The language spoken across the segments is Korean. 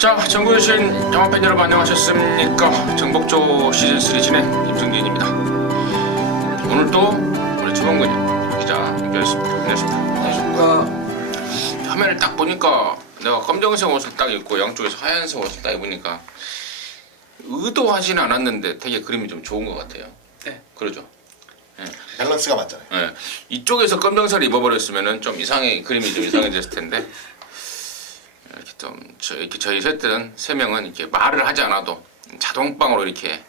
자, 전국에 계신 영화팬 여러분 안녕하셨습니까? 정복조 시즌3 진행 임승진입니다. 오늘 또 우리 주범근 기자 연결했습니다. 안녕하십니까? 화면을 딱 보니까 내가 검정색 옷을 딱 입고 양쪽에서 하얀색 옷을 딱 입으니까 의도하지는 않았는데 되게 그림이 좀 좋은 것 같아요. 네. 그러죠? 네. 밸런스가 맞잖아요. 네. 이쪽에서 검정색을 입어버렸으면은 좀 그림이 좀 이상해졌을 텐데 이렇게 좀 저희 세 명은 이렇게 말을 하지 않아도 자동방으로 이렇게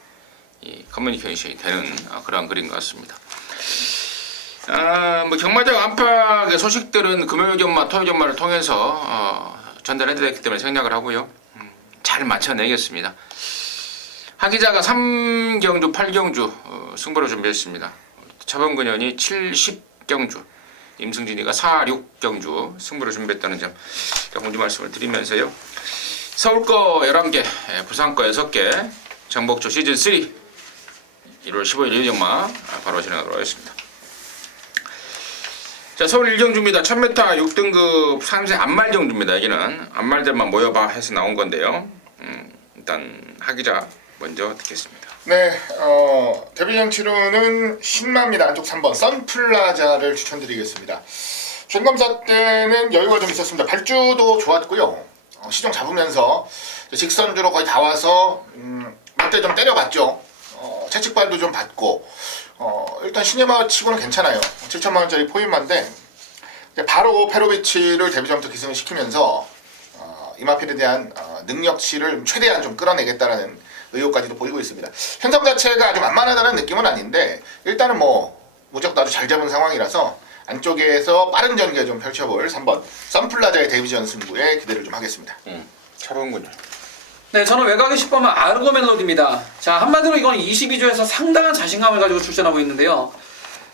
이 커뮤니케이션이 되는 그런 그림 같습니다. 뭐 경마장 안팎의 소식들은 금요일 경마, 토요일 경마를 통해서 전달해드렸기 때문에 생략을 하고요. 잘 맞춰내겠습니다. 하 기자가 3경주, 8경주 승부를 준비했습니다. 차범근현이 70경주, 임승진이가 46경주 승부를 준비했다는 점 공지 말씀을 드리면서요. 서울 거 11개, 부산 거 6개, 정복조 시즌3 1월 15일 일경마 바로 진행하도록 하겠습니다. 자, 서울 1경주입니다. 1000m 6등급 3세 안말경주입니다. 여기는 안말들만 모여봐 해서 나온 건데요. 일단 하 기자 먼저 듣겠습니다. 네, 데뷔전 치료는 신마입니다. 안쪽 3번 선플라자를 추천드리겠습니다. 중검사 때는 여유가 좀 있었습니다. 발주도 좋았고요. 시종 잡으면서 직선주로 거의 다 와서 몇 대 좀 때려봤죠. 채찍발도 좀 받고 일단 신예마 치고는 괜찮아요. 7천만 원짜리 포인마인데 바로 페로비치를 데뷔전부터 기승을 시키면서 이마필에 대한 능력치를 최대한 좀 끌어내겠다라는 의욕까지도 보이고 있습니다. 현상 자체가 아주 만만하다는 느낌은 아닌데 일단은 무조건 아주 잘 잡은 상황이라서 안쪽에서 빠른 전개 좀 펼쳐볼 3번 선플라자의 데뷔전 승부에 기대를 좀 하겠습니다. 차범근요. 네, 저는 외곽의 10번은 아르고 멜로디입니다. 자, 한마디로 이건 22조에서 상당한 자신감을 가지고 출전하고 있는데요.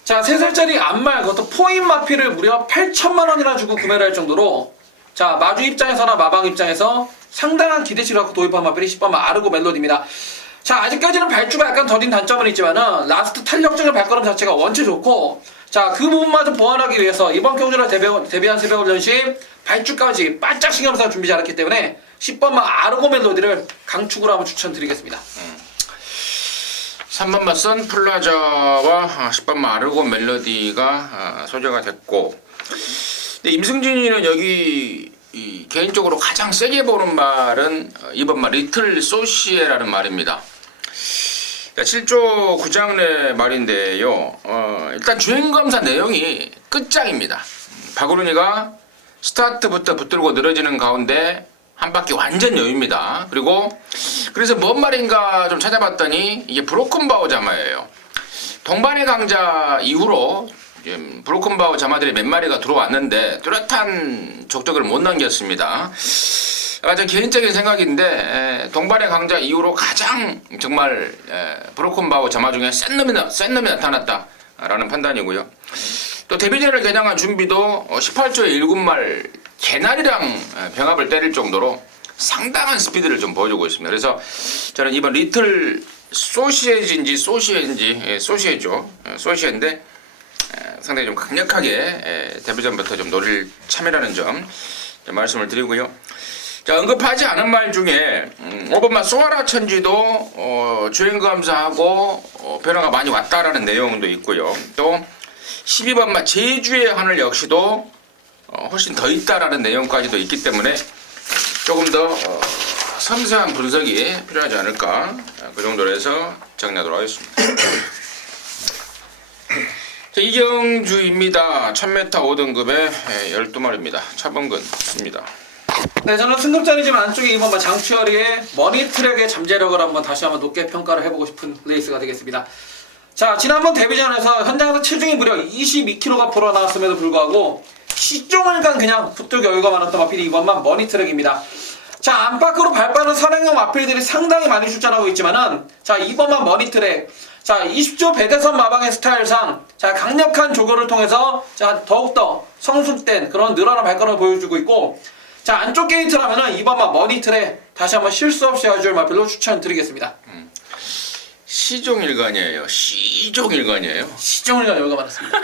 자, 3살짜리 안말 그것도 포인 마피를 무려 8천만 원이나 주고 구매를 할 정도로 자, 마주 입장에서나 마방 입장에서 상당한 기대치를 갖고 도입한 마필이 10번 아르고 멜로디입니다. 자, 아직까지는 발주가 약간 더딘 단점은 있지만은 라스트 탄력적인 발걸음 자체가 원체 좋고 자, 그 부분마저 보완하기 위해서 이번 경주를 데뷔한 새벽훈련시 발주까지 바짝 신경 써서 준비 잘했기 때문에 10번만 아르고 멜로디를 강축으로 한번 추천드리겠습니다. 3번마 선플라자와 10번마 아르고 멜로디가 소개가 됐고 근데 임승진이는 여기 개인적으로 가장 세게 보는 말은 이번 말 리틀 소시에라는 말입니다. 7조 9장내 말인데요. 일단 주행검사 내용이 끝장입니다. 박우른이가 스타트부터 붙들고 늘어지는 가운데 한 바퀴 완전 여유입니다. 그래서 뭔 말인가 좀 찾아봤더니 이게 브로큰바우 자마예요. 동반의 강자 이후로 브로큰바우 자마들이 몇 마리가 들어왔는데 뚜렷한 족적을 못 남겼습니다. 제 개인적인 생각인데 동반의 강자 이후로 가장 정말 브로큰바우 자마 중에 센 놈이 나타났다라는 판단이고요. 또 데뷔전을 겨냥한 준비도 18조의 1군말 개나리랑 병합을 때릴 정도로 상당한 스피드를 좀 보여주고 있습니다. 그래서 저는 이번 리틀 소시에인데 상당히 좀 강력하게 데뷔전부터 좀 노릴 참이라는 점 말씀을 드리고요. 자, 언급하지 않은 말 중에 5번마 소아라 천지도 주행검사하고 변화가 많이 왔다라는 내용도 있고요. 또 12번마 제주의 하늘 역시도 훨씬 더 있다라는 내용까지도 있기 때문에 조금 더 섬세한 분석이 필요하지 않을까 그 정도로 해서 정리하도록 하겠습니다. 자, 이경주입니다. 1000m 5등급의 12마리입니다. 차범근입니다. 네, 저는 승급전이지만 안쪽에 이번 장추열이의 머니트랙의 잠재력을 다시 한번 높게 평가를 해보고 싶은 레이스가 되겠습니다. 자, 지난번 데뷔전에서 현장에서 체중이 무려 22kg가 불어 나왔음에도 불구하고 시종을 간 그냥 붙들기 여유가 많았던 마필이 이번만 머니트랙입니다. 자, 안팎으로 발빠른 선행형 마필들이 상당히 많이 출전하고 있지만은 자, 이번만 머니트랙 자, 20조 배대선 마방의 스타일상 자, 강력한 조교를 통해서 자, 더욱더 성숙된 그런 늘어난 발걸음을 보여주고 있고 자, 안쪽 게이트라면은 이번만 머니트랙 다시 한번 실수 없이 해줄 마필로 추천드리겠습니다. 시종일관이에요. 시종일관 여유가 많았습니다.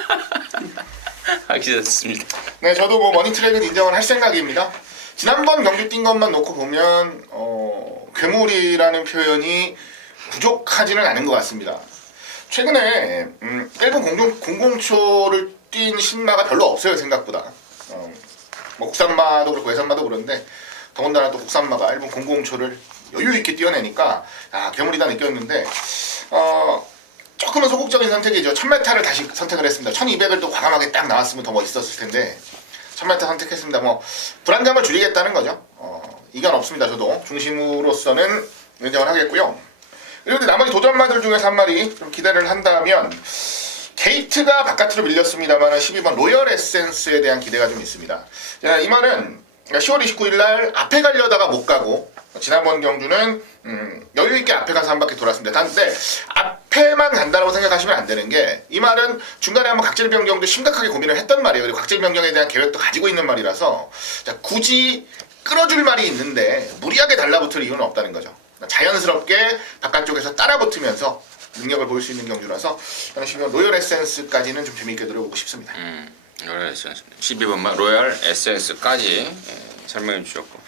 알겠습니다. 네, 저도 머니트랙은 인정을 할 생각입니다. 지난번 경기 뛴 것만 놓고 보면 괴물이라는 표현이 부족하지는 않은 것 같습니다. 최근에 1분 00초를 뛴 신마가 별로 없어요, 생각보다. 뭐 국산마도 그렇고 외산마도 그런데 더군다나 또 국산마가 1분 00초를 여유 있게 뛰어내니까 괴물이다 느꼈는데 조금은 소극적인 선택이죠. 1000m를 다시 선택을 했습니다. 1200을 또 과감하게 딱 나왔으면 더 멋있었을 텐데 1000m 선택했습니다. 뭐 불안감을 줄이겠다는 거죠. 이견 없습니다. 저도 중심으로서는 인정을 하겠고요. 그리고 나머지 도전마들 중에서 한 마리 좀 기대를 한다면 게이트가 바깥으로 밀렸습니다만 12번 로열 에센스에 대한 기대가 좀 있습니다. 이 말은 10월 29일 날 앞에 가려다가 못 가고 지난번 경주는 여유 있게 앞에 가서 한 바퀴 돌았습니다. 근데 앞에만 간다고 생각하시면 안 되는 게 이 말은 중간에 한번 각질 변경도 심각하게 고민을 했던 말이에요. 그리고 각질 변경에 대한 계획도 가지고 있는 말이라서 굳이 끌어줄 말이 있는데 무리하게 달라붙을 이유는 없다는 거죠. 자연스럽게 바깥쪽에서 따라붙으면서 능력을 보일 수 있는 경주라서 저는 12번 로열 에센스까지는 좀 재미있게 노려보고 싶습니다. 로열 에센스 12번마 로열 에센스까지 설명해 주셨고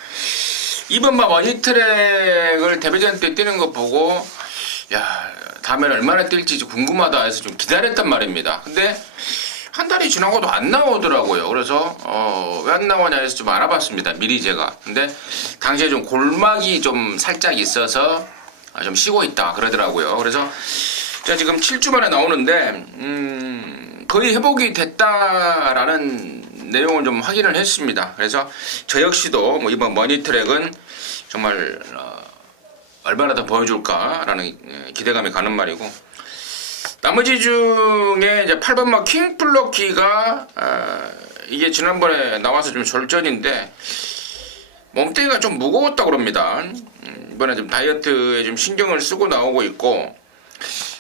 2번마 머니트랙을 데뷔전 때 뛰는 거 보고 야 다음엔 얼마나 뛸지 궁금하다 해서 좀 기다렸단 말입니다. 근데 한 달이 지나고도 안 나오더라고요. 그래서 왜 안 나오냐 해서 좀 알아봤습니다. 미리 제가. 근데 당시에 좀 골막이 좀 살짝 있어서 좀 쉬고 있다 그러더라고요. 그래서 제가 지금 7주 만에 나오는데 거의 회복이 됐다라는 내용을 좀 확인을 했습니다. 그래서 저 역시도 뭐 이번 머니트랙은 정말 얼마나 더 보여줄까라는 기대감이 가는 말이고 나머지 중에 이제 8번마 킹플러키가 이게 지난번에 나와서 좀 졸전인데 몸뚱이가 좀 무거웠다고 그럽니다. 이번에 좀 다이어트에 좀 신경을 쓰고 나오고 있고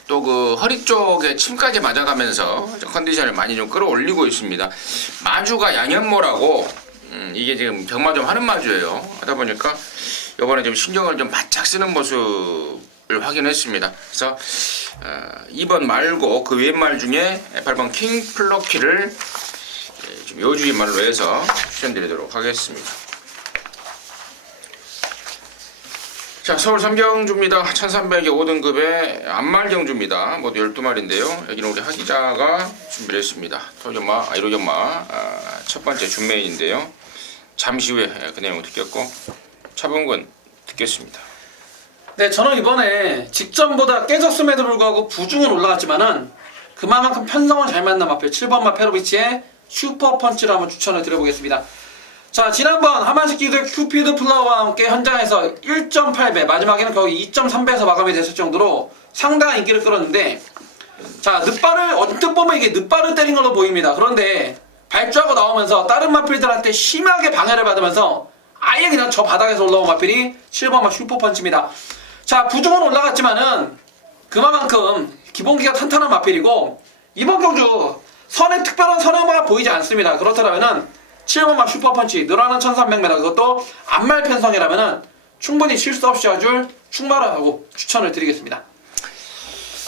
또 그 허리 쪽에 침까지 맞아가면서 컨디션을 많이 좀 끌어올리고 있습니다. 마주가 양현모라고 이게 지금 경마 좀 하는 마주예요. 하다 보니까 이번에 좀 신경을 좀 바짝 쓰는 모습을 확인했습니다. 그래서 2번 말고 그 외 말 중에 8번 킹플러키를 좀 요주의 말로 해서 추천드리도록 하겠습니다. 자, 서울 삼경주입니다. 1300의 5등급의 안말경주입니다. 모두 12마리인데요. 여기는 우리 하기자가 준비를 했습니다. 토경마, 1호경마 첫 번째 준메인인데요. 잠시 후에 그 내용을 듣겠고 차범근 듣겠습니다. 네, 저는 이번에 직전보다 깨졌음에도 불구하고 부중은 올라갔지만은 그만큼 편성을 잘 만난 마필 7번마 페로비치의 슈퍼펀치를 한번 추천을 드려보겠습니다. 자, 지난번 하만시키드 큐피드 플라워와 함께 현장에서 1.8배, 마지막에는 거의 2.3배에서 마감이 됐을 정도로 상당한 인기를 끌었는데, 자, 늦발을 언뜻 보면 이게 늦발을 때린 걸로 보입니다. 그런데 발주하고 나오면서 다른 마필들한테 심하게 방해를 받으면서 아예 그냥 저 바닥에서 올라온 마필이 7번마 슈퍼펀치입니다. 자, 부중은 올라갔지만은 그만큼 기본기가 탄탄한 마필이고 이번 경주 선에 특별한 선행마가 보이지 않습니다. 그렇다면은 7번마 슈퍼펀치 늘어나는 1300m 그것도 안말 편성이라면은 충분히 실수 없이 아줄 충마라고 추천을 드리겠습니다.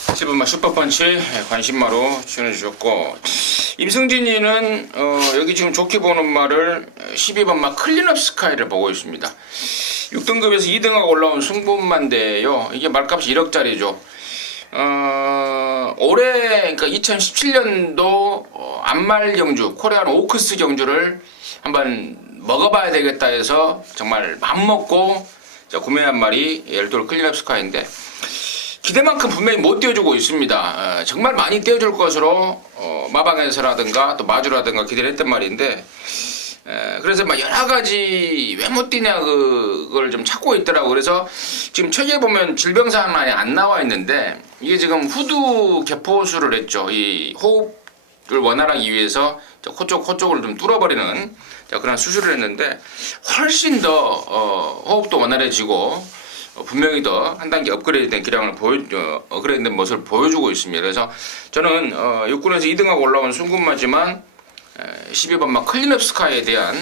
7번마 슈퍼펀치 관심마로 추천해 주셨고 임승진이는 여기 지금 좋게 보는 말을 12번마 클린업 스카이를 보고 있습니다. 6등급에서 2등하고 올라온 승부만대요. 이게 말값이 1억짜리죠. 올해 그러니까 2017년도 안말 경주 코리안 오크스 경주를 한번 먹어봐야 되겠다 해서 정말 맘먹고 구매한 말이 엘도르 클린업 스카이인데 기대만큼 분명히 못 띄워주고 있습니다. 정말 많이 띄워줄 것으로 마방에서라든가 또 마주라든가 기대를 했단 말인데 그래서 막 여러 가지 왜 못 뛰냐 그걸 좀 찾고 있더라고. 그래서 지금 책에 보면 질병사항이 안 나와 있는데 이게 지금 후두 개포수를 했죠. 이 호흡을 원활하기 위해서 코 쪽을 좀 뚫어버리는 그런 수술을 했는데 훨씬 더 호흡도 원활해지고 분명히 더 한 단계 업그레이드된 기량을 업그레이드된 모습을 보여주고 있습니다. 그래서 저는 육군에서 2등하고 올라온 순군마지만 12번마 클린업 스카이에 대한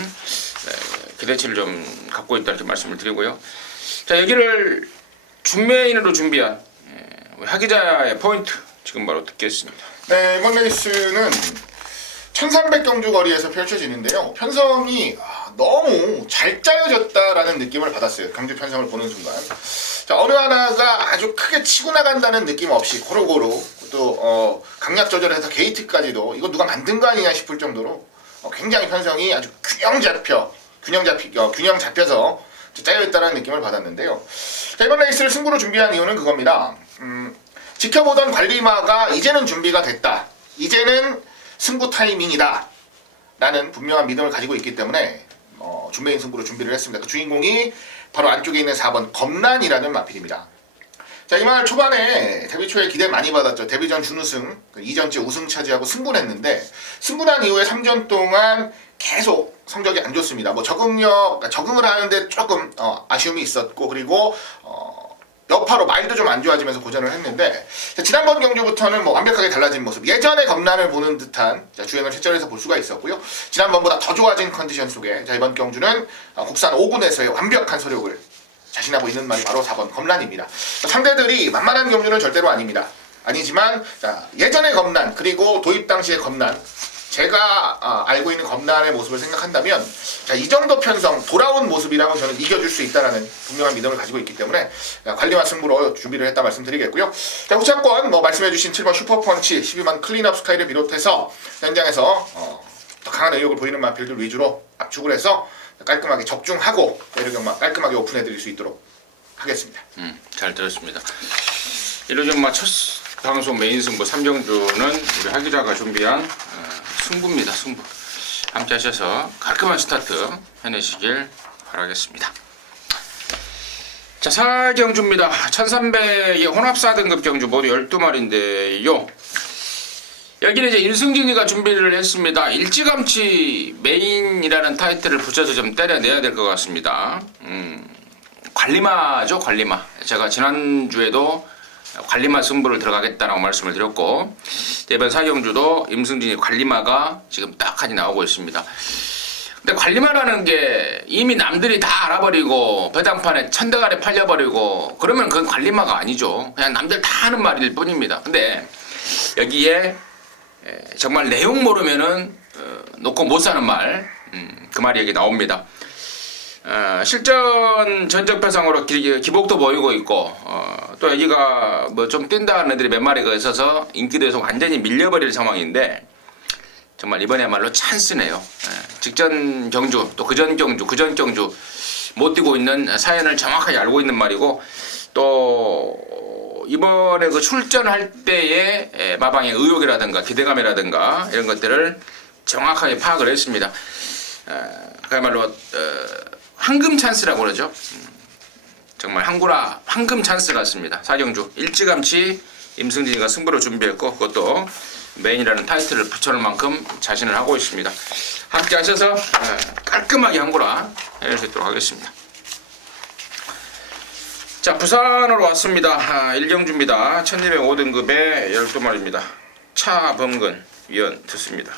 기대치를 좀 갖고 있다 이렇게 말씀을 드리고요. 자, 여기를 준메인으로 준비한 하기자의 포인트 지금 바로 듣겠습니다. 네, 이번 레이스는 1300 경주 거리에서 펼쳐지는데요. 편성이 너무 잘 짜여졌다라는 느낌을 받았어요. 경주 편성을 보는 순간. 자, 어느 하나가 아주 크게 치고 나간다는 느낌 없이 고루고루 또 강약 조절해서 게이트까지도 이거 누가 만든 거 아니냐 싶을 정도로 굉장히 편성이 아주 균형 잡혀서 짜여있다는 느낌을 받았는데요. 자, 이번 레이스를 승부로 준비한 이유는 그겁니다. 지켜보던 관리마가 이제는 준비가 됐다. 이제는 승부 타이밍이다. 라는 분명한 믿음을 가지고 있기 때문에 준메인 승부로 준비를 했습니다. 그 주인공이 바로 안쪽에 있는 4번 검란이라는 마필입니다. 자, 이 말 초반에 데뷔 초에 기대 많이 받았죠. 데뷔전 준우승, 2전째 우승 차지하고 승부를 했는데 승부난 이후에 3전 동안 계속 성적이 안 좋습니다. 뭐 적응을 하는데 조금 아쉬움이 있었고, 그리고 여파로 마일도 좀 안 좋아지면서 고전을 했는데, 자, 지난번 경주부터는 뭐 완벽하게 달라진 모습, 예전의 검란을 보는 듯한 주행을 실전에서 볼 수가 있었고요. 지난번보다 더 좋아진 컨디션 속에 이번 경주는 국산 5군에서의 완벽한 소력을 자신하고 있는 말이 바로 4번 검란입니다. 상대들이 만만한 경주는 절대로 아니지만 자, 예전의 검란 그리고 도입 당시의 검란, 제가 알고 있는 검란의 모습을 생각한다면 자, 이 정도 편성, 돌아온 모습이라면 저는 이겨줄 수 있다는 분명한 믿음을 가지고 있기 때문에 관리와 승부로 준비를 했다 말씀드리겠고요. 자, 후차권 말씀해주신 7번 슈퍼펀치, 12번 클린업 스카이를 비롯해서 현장에서 더 강한 의욕을 보이는 마필들 위주로 압축을 해서 깔끔하게 적중하고 내려경마 깔끔하게 오픈해드릴 수 있도록 하겠습니다. 잘 들었습니다. 이로좀 첫 방송 메인 승부 3경주는 우리 하 기자가 준비한 승부입니다. 승부. 함께 하셔서 깔끔한 스타트 해내시길 바라겠습니다. 자, 4경주입니다. 1300의 혼합 4등급 경주 모두 12마리인데요. 여기는 이제 임승진이가 준비를 했습니다. 일찌감치 메인이라는 타이틀을 붙여서 좀 때려내야 될 것 같습니다. 관리마죠, 관리마. 제가 지난주에도 관리마 승부를 들어가겠다라고 말씀을 드렸고, 이번 4경주도 임승진이 관리마가 지금 딱하니 나오고 있습니다. 근데 관리마라는 게 이미 남들이 다 알아버리고 배당판에 천대가리 팔려버리고 그러면 그건 관리마가 아니죠. 그냥 남들 다 하는 말일 뿐입니다. 근데 여기에 정말 내용 모르면은 놓고 못 사는 말, 그 말이 여기 나옵니다. 실전 전적배상으로 기복도 보이고 있고, 또 여기가 뭐 좀 뛴다는 애들이 몇 마리가 있어서 인기도에서 완전히 밀려버릴 상황인데, 정말 이번에야말로 찬스네요. 직전 경주, 또 그전 경주 못 뛰고 있는 사연을 정확하게 알고 있는 말이고, 또 이번에 그 출전할 때의 마방의 의욕이라든가 기대감이라든가 이런 것들을 정확하게 파악을 했습니다. 그야말로 황금 찬스라고 그러죠. 정말 황금 찬스 같습니다. 4경주 일찌감치 임승진이가 승부를 준비했고, 그것도 메인이라는 타이틀을 붙여놓을 만큼 자신을 하고 있습니다. 함께 하셔서 깔끔하게 한구라 해낼 수 있도록 하겠습니다. 자, 부산으로 왔습니다. 1경주입니다. 1205등급의 12마리입니다. 차범근 위원 듣습니다.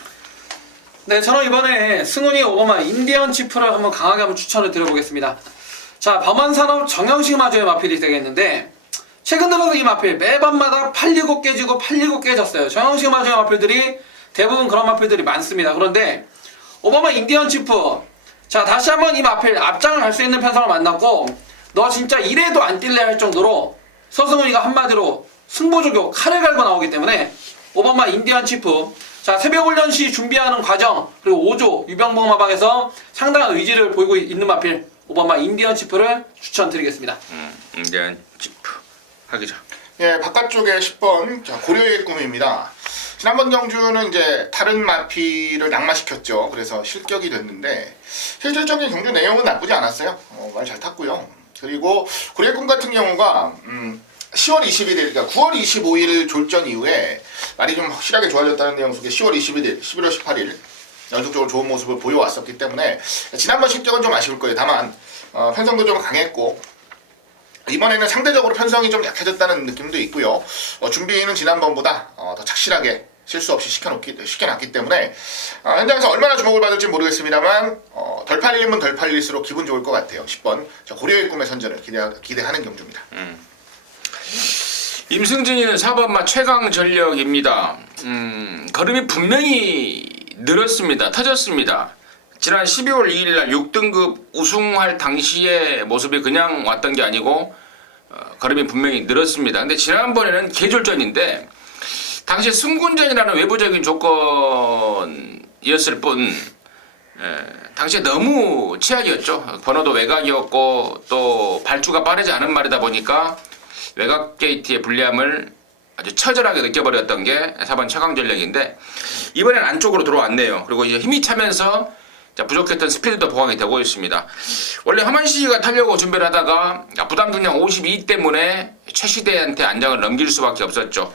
네, 저는 이번에 승훈이 오버마 인디언 치프를 한번 강하게 한번 추천을 드려보겠습니다. 자, 범한산업 정영식 마주의 마필이 되겠는데, 최근 들어서 이 마필 매번마다 팔리고 깨지고 깨졌어요. 정영식 마주의 마필들이 대부분 그런 마필들이 많습니다. 그런데 오버마 인디언 치프, 자, 다시 한번 이 마필 앞장을 갈 수 있는 편성을 만났고, 너 진짜 이래도 안 뛸래 할 정도로 서승훈이가 한마디로 승부조교 칼을 갈고 나오기 때문에 오버마 인디언 치프, 자, 새벽 훈련 시 준비하는 과정, 그리고 5조 유병봉 마방에서 상당한 의지를 보이고 있는 마필 오버마 인디언 치프를 추천드리겠습니다. 인디언 치프 하기자. 예, 바깥쪽에 10번 고려의 꿈입니다. 지난번 경주는 이제 다른 마필을 낙마시켰죠. 그래서 실격이 됐는데 실질적인 경주 내용은 나쁘지 않았어요. 말 잘 탔고요. 그리고 고려의 꿈 같은 경우가 10월 21일, 그러니까 9월 25일 졸전 이후에 말이 좀 확실하게 좋아졌다는 내용 속에 10월 21일, 11월 18일 연속적으로 좋은 모습을 보여왔었기 때문에 지난번 실격은 좀 아쉬울 거예요. 다만 편성도 좀 강했고 이번에는 상대적으로 편성이 좀 약해졌다는 느낌도 있고요. 준비는 지난번보다 더 착실하게 실수 없이 시켜놨기 때문에 현장에서 얼마나 주목을 받을지 모르겠습니다만 덜 팔리면 덜 팔릴수록 기분 좋을 것 같아요. 10번 고려의 꿈의 선전을 기대하는 경주입니다. 임승진이는 4번마 최강 전력입니다. 걸음이 분명히 늘었습니다. 터졌습니다. 지난 12월 2일 날 6등급 우승할 당시의 모습이 그냥 왔던 게 아니고 걸음이 분명히 늘었습니다. 근데 지난번에는 계절전인데 당시 승군전이라는 외부적인 조건이었을 뿐 당시에 너무 최악이었죠. 번호도 외곽이었고 또 발주가 빠르지 않은 말이다 보니까 외곽 게이트의 불리함을 아주 처절하게 느껴버렸던 게 4번 최강 전략인데 이번엔 안쪽으로 들어왔네요. 그리고 이제 힘이 차면서 부족했던 스피드도 보강이 되고 있습니다. 원래 허만시가 타려고 준비를 하다가 부담 중량 52 때문에 최시대한테 안장을 넘길 수밖에 없었죠.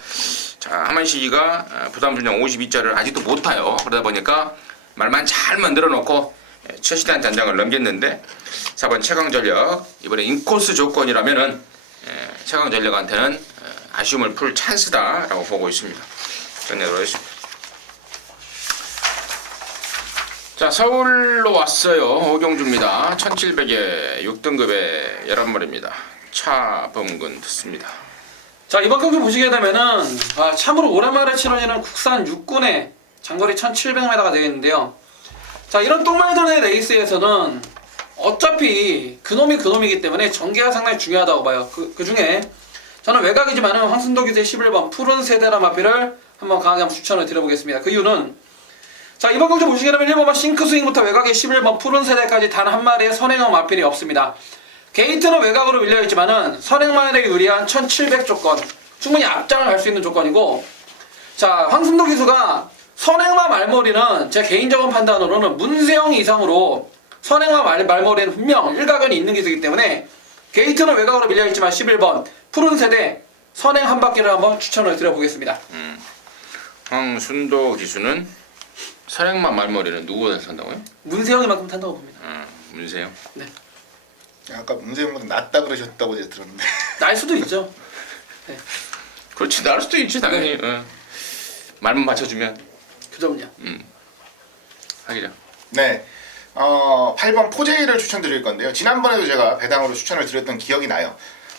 자, 허만시가 부담 중량 52짜리를 아직도 못 타요. 그러다 보니까 말만 잘 만들어 놓고 최시대한테 안장을 넘겼는데 4번 최강 전략 이번에 인코스 조건이라면은 최강 전략한테는 아쉬움을 풀 찬스다라고 보고 있습니다. 끝내도록 하겠습니다. 자, 서울로 왔어요. 오경주입니다. 1700에 6등급에 11마리입니다. 차범근 듣습니다. 자, 이번 경기 보시게 되면은 참으로 오랜만에 치러지는 국산 육군의 장거리 1700m가 되겠는데요. 자, 이런 똥말전의 레이스에서는 어차피 그놈이기 때문에 전개가 상당히 중요하다고 봐요. 그 중에 저는 외곽이지만은 황순도 기수의 11번 푸른 세대라 마피를 한번 강하게 추천을 드려보겠습니다. 그 이유는 자, 이번 경기 보시게 되면 1번만 싱크스윙부터 외곽의 11번 푸른 세대까지 단 한 마리의 선행형 마필이 없습니다. 게이트는 외곽으로 밀려있지만은 선행만에 유리한 1700 조건 충분히 앞장을 갈 수 있는 조건이고, 자, 황순도 기수가 선행마 말머리는 제 개인적인 판단으로는 문세영 이상으로 선행마 말머리는 분명 일가견이 있는 기수이기 때문에 게이트는 외곽으로 밀려있지만 11번 푸른 세대 선행 한 바퀴를 한번 추천을 드려보겠습니다. 황순도 기수는 선행마 말머리는 누구보다 산다고요? 문세영이만큼 탄다고 봅니다. 문세영? 네. 아까 문세영보다 낫다 그러셨다고 제가 들었는데. 날 수도 있죠. 네. 그렇지, 나올 수도 있지 당연히. 말만 맞춰주면 그 점요. 하기자. 네. 8번 포제이를 추천드릴 건데요. 지난번에도 제가 배당으로 추천을 드렸던 기억이 나요.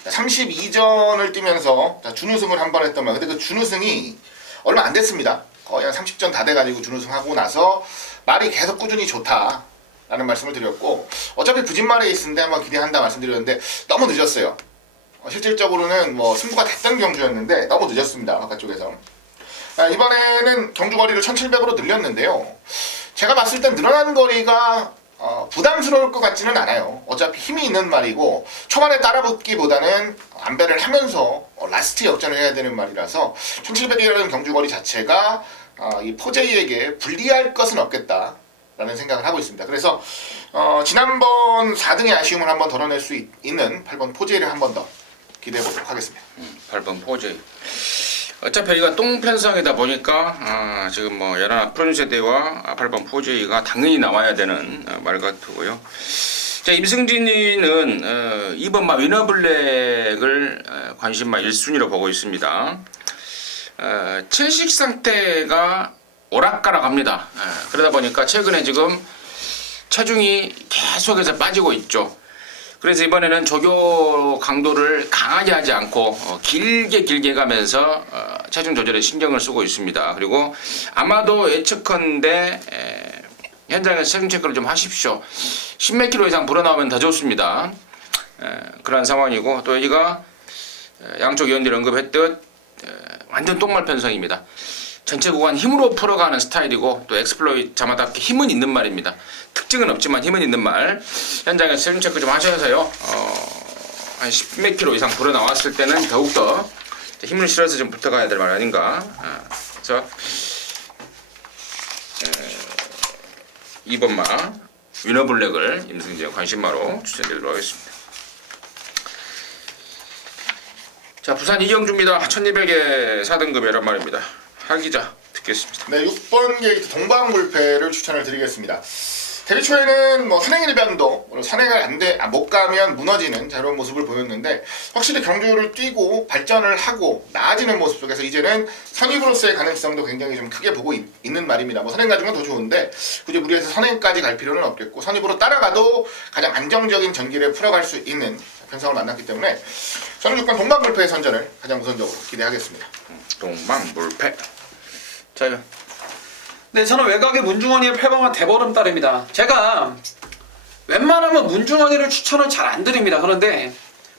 32전을 뛰면서 준우승을 한 번 했던 말. 근데 그 준우승이 얼마 안 됐습니다. 거의 한 30전 다 돼가지고 준우승하고 나서 말이 계속 꾸준히 좋다라는 말씀을 드렸고, 어차피 부진말 레이스인데 한번 기대한다 말씀드렸는데 너무 늦었어요. 실질적으로는 뭐 승부가 됐던 경주였는데 너무 늦었습니다. 바깥쪽에서. 이번에는 경주 거리를 1700으로 늘렸는데요. 제가 봤을 땐 늘어난 거리가 부담스러울 것 같지는 않아요. 어차피 힘이 있는 말이고 초반에 따라붙기보다는 안배를 하면서 라스트 역전을 해야 되는 말이라서 1700이라는 경주거리 자체가 이 포제이에게 불리할 것은 없겠다라는 생각을 하고 있습니다. 그래서 지난번 4등의 아쉬움을 한번 덜어낼 수 있는 8번 포제이를 한 번 더 기대해 보도록 하겠습니다. 8번 포제이. 어차피 여기가 똥편성이다 보니까 지금 뭐 연하나 푸른세대와 8번 포제이가 당연히 나와야 되는 말 같고요. 자, 임승진이는 2번마 위너블랙을 관심마 1순위로 보고 있습니다. 채식 상태가 오락가락합니다. 그러다 보니까 최근에 지금 체중이 계속해서 빠지고 있죠. 그래서 이번에는 조교 강도를 강하게 하지 않고 길게 가면서 체중 조절에 신경을 쓰고 있습니다. 그리고 아마도 예측컨대 현장에서 체중 체크를 좀 하십시오. 10몇 킬로 이상 불어나오면 더 좋습니다. 그런 상황이고, 또 여기가 양쪽 위원들이 언급했듯 완전 똥말 편성입니다. 전체 구간 힘으로 풀어가는 스타일이고, 또 엑스플로이 자마답게 힘은 있는 말입니다. 특징은 없지만 힘은 있는 말. 현장에서 체중 체크 좀 하셔서요. 한 10몇 킬로 이상 불어 나왔을 때는 더욱더 힘을 실어서 좀 붙어가야 될 말 아닌가. 그래서 2번마 위너블랙을 임승진 관심마로 추천드리도록 하겠습니다. 자, 부산 이경주입니다. 1200에 4등급 11마리입니다. 하기자 듣겠습니다. 네, 6번 게이트 동방불패를 추천을 드리겠습니다. 데뷔 초에는 뭐 선행일변도 선행을 못 가면 무너지는 저런 모습을 보였는데, 확실히 경주를 뛰고 발전을 하고 나아지는 모습 속에서 이제는 선입으로서의 가능성도 굉장히 좀 크게 보고 있는 말입니다. 뭐 선행 가지고 더 좋은데 굳이 무리해서 선행까지 갈 필요는 없겠고, 선입으로 따라가도 가장 안정적인 전기를 풀어갈 수 있는 편성을 만났기 때문에 저는 6번 동방불패의 선전을 가장 우선적으로 기대하겠습니다. 동방불패. 자, 네, 저는 외곽의 문중원이의 8번만 대보름달입니다. 제가 웬만하면 문중원이를 추천을 잘 안 드립니다. 그런데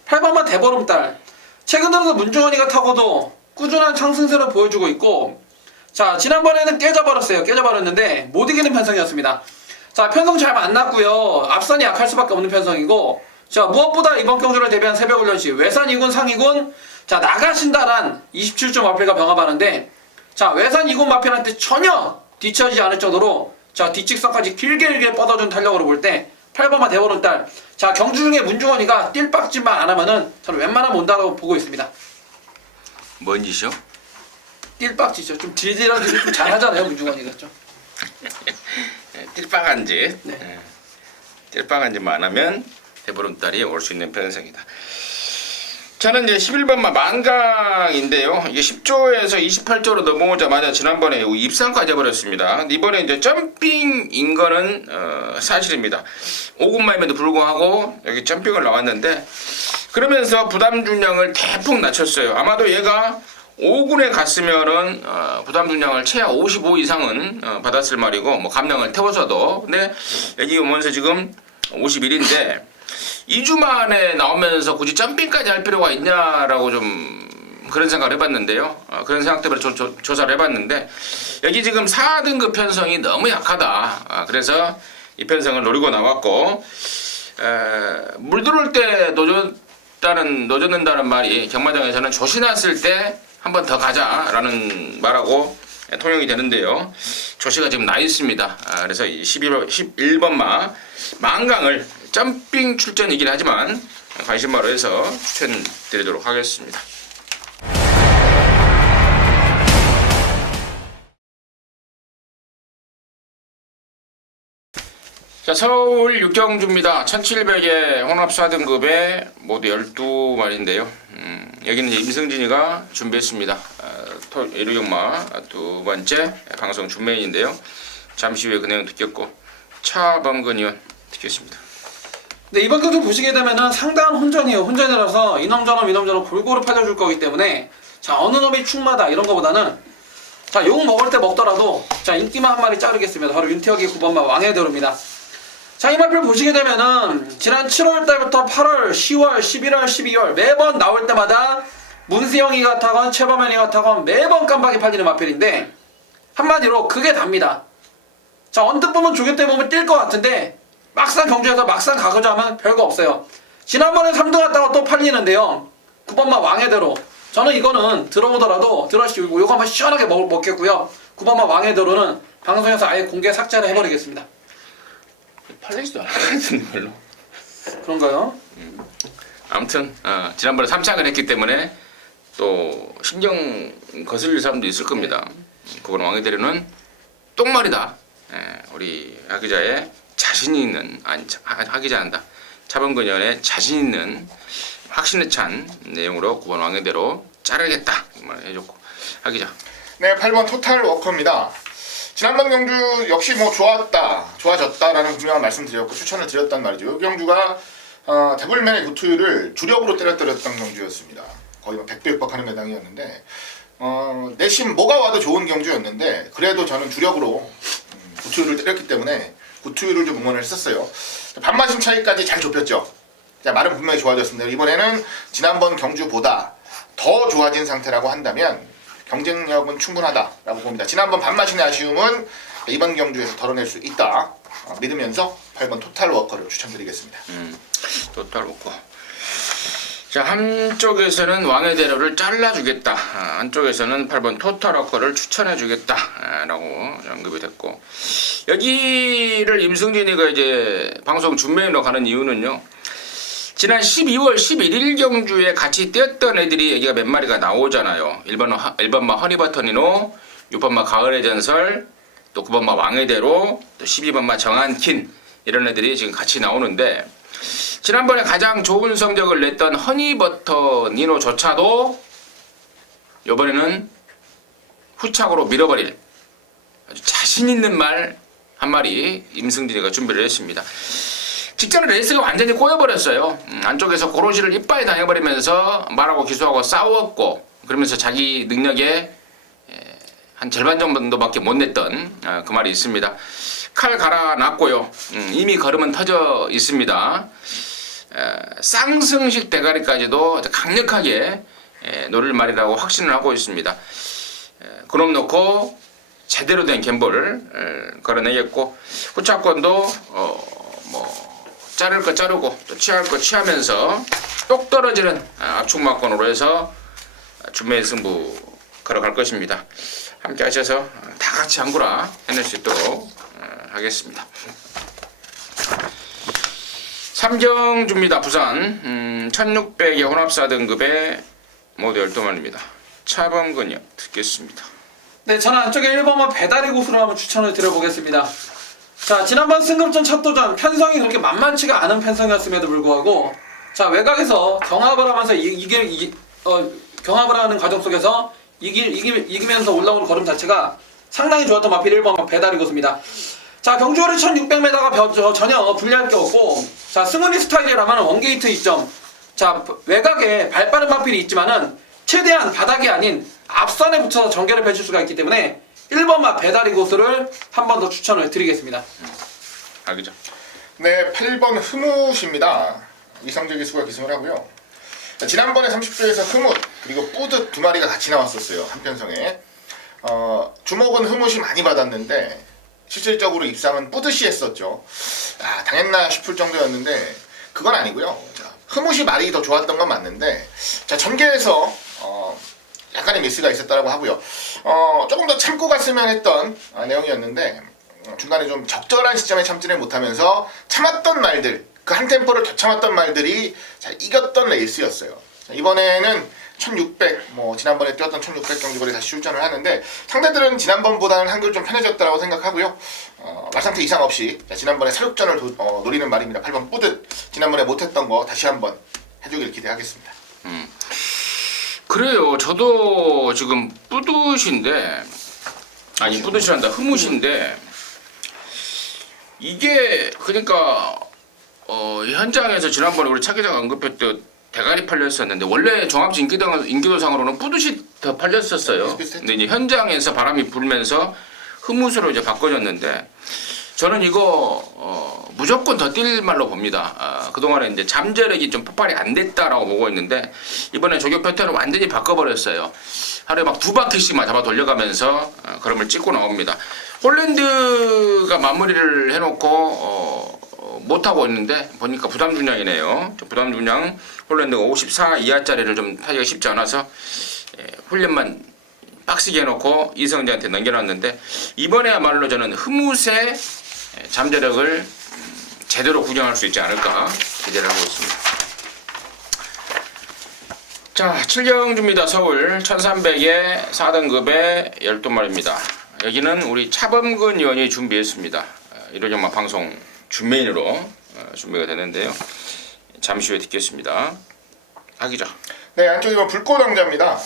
8번만 대보름달 최근 들어서 문중원이가 타고도 꾸준한 상승세를 보여주고 있고, 자, 지난번에는 깨져버렸는데 못 이기는 편성이었습니다. 자, 편성 잘 만났고요. 앞선이 약할 수밖에 없는 편성이고, 자, 무엇보다 이번 경주를 대비한 새벽훈련 시 외산 2군 상위군 자 나가신다란 27조 마필과 병합하는데, 자, 외산 2군 마필한테 전혀 뒤처지지 않을 정도로 자 뒷직선까지 길게 뻗어준 탄력으로 볼 때 8번만 대보름달, 자, 경주 중에 문중원이가 띨박질만 안 하면은 저는 웬만하면 온다고 보고 있습니다. 뭔 짓이요? 띨박지죠. 좀 딜딜한 짓을 좀 잘하잖아요, 문중원이가 좀. 띨빵한 짓. 네. 띨빵한 짓만 안 하면 대보름달이 올 수 있는 편성이다. 저는 이제 11번마 만강인데요. 이게 10조에서 28조로 넘어오자마자 지난번에 입상까지 해버렸습니다. 이번에 이제 점핑인 거는 사실입니다. 5군마임에도 불구하고 여기 점핑을 나왔는데, 그러면서 부담 중량을 대폭 낮췄어요. 아마도 얘가 5군에 갔으면은 부담 중량을 최하 55 이상은 받았을 말이고, 뭐 감량을 태워서도. 근데 여기 오면서 지금 51인데 2주 만에 나오면서 굳이 점핑까지 할 필요가 있냐라고 좀 그런 생각을 해봤는데요. 그런 생각 때문에 조사를 해봤는데, 여기 지금 4등급 편성이 너무 약하다. 그래서 이 편성을 노리고 나왔고, 물 들어올 때 노젓는다는 말이 경마장에서는 조시 났을 때 한 번 더 가자라는 말하고 통용이 되는데요. 조시가 지금 나 있습니다. 그래서 11번마 만강을 점핑 출전이긴 하지만 관심마로 해서 추천드리도록 하겠습니다. 자, 서울 육경주입니다. 1700의 혼합 4등급에 모두 12마리인데요. 여기는 이제 임승진이가 준비했습니다. 일요경마 두 번째 방송 준메인인데요. 잠시 후에 그 내용 듣겠고, 차범근 의원 듣겠습니다. 네, 이번 경주 보시게 되면은 상당한 혼전이에요. 혼전이라서 이놈저놈 골고루 팔려줄 거기 때문에, 자, 어느 놈이 충마다 이런 거보다는, 자, 욕 먹을 때 먹더라도 자 인기만 한 마리 자르겠습니다. 바로 윤태혁의 9번마 왕의대로입니다. 자, 이 마필 보시게 되면은 지난 7월달부터 8월, 10월, 11월, 12월 매번 나올 때마다 문세영이가 타건 최범현이가 타건 매번 깜빡이 팔리는 마필인데, 한마디로 그게 답니다. 자, 언뜻 보면 조개 때 보면 뛸 것 같은데 막상 경주에서 막상 가고자 하면 별거 없어요. 지난번에 3등 갔다가 또 팔리는데요. 9번마 왕의대로, 저는 이거는 들어오더라도 들어시고 요거 한번 시원하게 먹겠고요. 9번마 왕의대로는 방송에서 아예 공개 삭제를 해버리겠습니다. 팔리지도 않았는데 별로. 그런가요? 아무튼 지난번에 3착을 했기 때문에 또 신경 거슬릴 사람도 있을 겁니다. 그번 왕의대로는 똥말이다. 우리 하 기자의 자신 있는, 하 기자한다, 차범근 의원의 자신 있는 확신에 찬 내용으로 9번 왕의대로 자르겠다 해줬고, 하 기자. 네, 8번 토탈 워커입니다. 지난번 경주 역시 뭐 좋아졌다라는 분명한 말씀드렸고 추천을 드렸단 말이죠. 이 경주가 대불면의 구투율을 주력으로 때렸던 경주였습니다. 거의 100배 육박하는 매당이었는데, 내심 뭐가 와도 좋은 경주였는데, 그래도 저는 주력으로 구투율을 때렸기 때문에 구투율을 좀 응원을 했었어요. 반마심 차이까지 잘 좁혔죠. 자, 말은 분명히 좋아졌습니다. 이번에는 지난번 경주보다 더 좋아진 상태라고 한다면 경쟁력은 충분하다라고 봅니다. 지난번 반마신의 아쉬움은 이번 경주에서 덜어낼 수 있다 믿으면서 8번 토탈 워커를 추천드리겠습니다. 토탈 워커. 자, 한쪽에서는 왕의대로를 잘라주겠다, 한쪽에서는 8번 토탈 워커를 추천해주겠다 라고 언급이 됐고, 여기를 임승진이가 이제 방송 준메인으로 가는 이유는요, 지난 12월 11일 경주에 같이 뛰었던 애들이 여기가 몇 마리가 나오잖아요. 1번마 허니버터니노, 6번마 가을의 전설, 또 9번마 왕의대로, 또 12번마 정한킨, 이런 애들이 지금 같이 나오는데, 지난번에 가장 좋은 성적을 냈던 허니버터니노조차도 이번에는 후착으로 밀어버릴 아주 자신 있는 말 한 마리 임승진이가 준비를 했습니다. 직전에 레이스가 완전히 꼬여버렸어요. 안쪽에서 고로시를 이빠이 당해버리면서 말하고 기수하고 싸웠고, 그러면서 자기 능력에 한 절반 정도밖에 못 냈던 그 말이 있습니다. 칼 갈아놨고요. 이미 걸음은 터져 있습니다. 쌍승식 대가리까지도 강력하게 노릴 말이라고 확신을 하고 있습니다. 그놈 놓고 제대로 된 갬블을 걸어내겠고 후차권도 자를 거 자르고 또 취할 거 취하면서 똑 떨어지는 압축막권으로 해서 준매의 승부 걸어갈 것입니다. 함께 하셔서 다 같이 한구라 해낼 수 있도록 하겠습니다. 삼경주입니다. 부산 1600의 혼합사 등급의 모두 12마리입니다. 차범근이요. 듣겠습니다. 네, 저는 안쪽에 1번만 배달의 곳으로 한번 추천을 드려보겠습니다. 자, 지난번 승급전 첫 도전 편성이 그렇게 만만치가 않은 편성이었음에도 불구하고 자, 외곽에서 경합을 하면서 경합을 하는 과정 속에서 이기면서 올라오는 걸음 자체가 상당히 좋았던 마필 1번 배달의 곳입니다. 자, 경주거리 1600m가 전혀 불리할 게 없고 자, 승훈이 스타일이라면 원게이트 이점 자, 외곽에 발빠른 마필이 있지만은 최대한 바닥이 아닌 앞선에 붙여서 전개를 펼칠 수가 있기 때문에 1번마 배달의 곳을 한 번 더 추천을 드리겠습니다. 알겠죠? 네, 8번 흐뭇입니다. 이성재 기수가 기승을 하고요. 지난번에 30조에서 흐뭇 그리고 뿌듯 두 마리가 같이 나왔었어요. 한 편성에. 주목은 흐뭇이 많이 받았는데 실질적으로 입상은 뿌듯이 했었죠. 당했나 싶을 정도였는데 그건 아니고요. 자, 흐뭇이 말이 더 좋았던 건 맞는데 자, 전개에서 약간의 미스가 있었다고 하고요. 조금 더 참고 갔으면 했던 내용이었는데 중간에 좀 적절한 시점에 참지를 못하면서 참았던 말들 그 한 템포를 더 참았던 말들이 자, 이겼던 레이스였어요. 자, 이번에는 1600 지난번에 뛰었던 1600 경주거리 다시 출전을 하는데 상대들은 지난번보다는 한결 좀 편해졌다고 생각하고요. 말상태 이상 없이 자, 지난번에 사육전을 노리는 말입니다. 8번 뿌듯 지난번에 못했던 거 다시 한번 해주길 기대하겠습니다. 그래요. 저도 지금 뿌듯인데 아니 뿌듯이란다 흐뭇인데 이게 그러니까 이 현장에서 지난번에 우리 차 기자가 언급했던 대가리 팔렸었는데 원래 종합지 인기도상으로는 뿌듯이 더 팔렸었어요. 근데 이제 현장에서 바람이 불면서 흐뭇으로 이제 바꿔졌는데 저는 이거 무조건 더 뛸 말로 봅니다. 그동안에 이제 잠재력이 좀 폭발이 안 됐다라고 보고 있는데 이번에 조격 패턴을 완전히 바꿔버렸어요. 하루에 막 2바퀴씩만 잡아 돌려가면서 걸음을 찍고 나옵니다. 홀랜드가 마무리를 해놓고 못하고 있는데 보니까 부담 분량이네요. 부담 분량 홀랜드가 54 이하짜리를 좀 타기가 쉽지 않아서 훈련만 빡시게 해놓고 이성재한테 넘겨놨는데 이번에야말로 저는 흐뭇의 잠재력을 제대로 구경할 수 있지 않을까 기대를 하고 있습니다. 자, 7경주입니다. 서울 1300의 4등급의 12마리입니다. 여기는 우리 차범근 의원이 준비했습니다. 일요일마 방송 준메인으로 준비가 되는데요. 잠시 후에 듣겠습니다. 하기자. 네, 안쪽이 불꽃왕자입니다.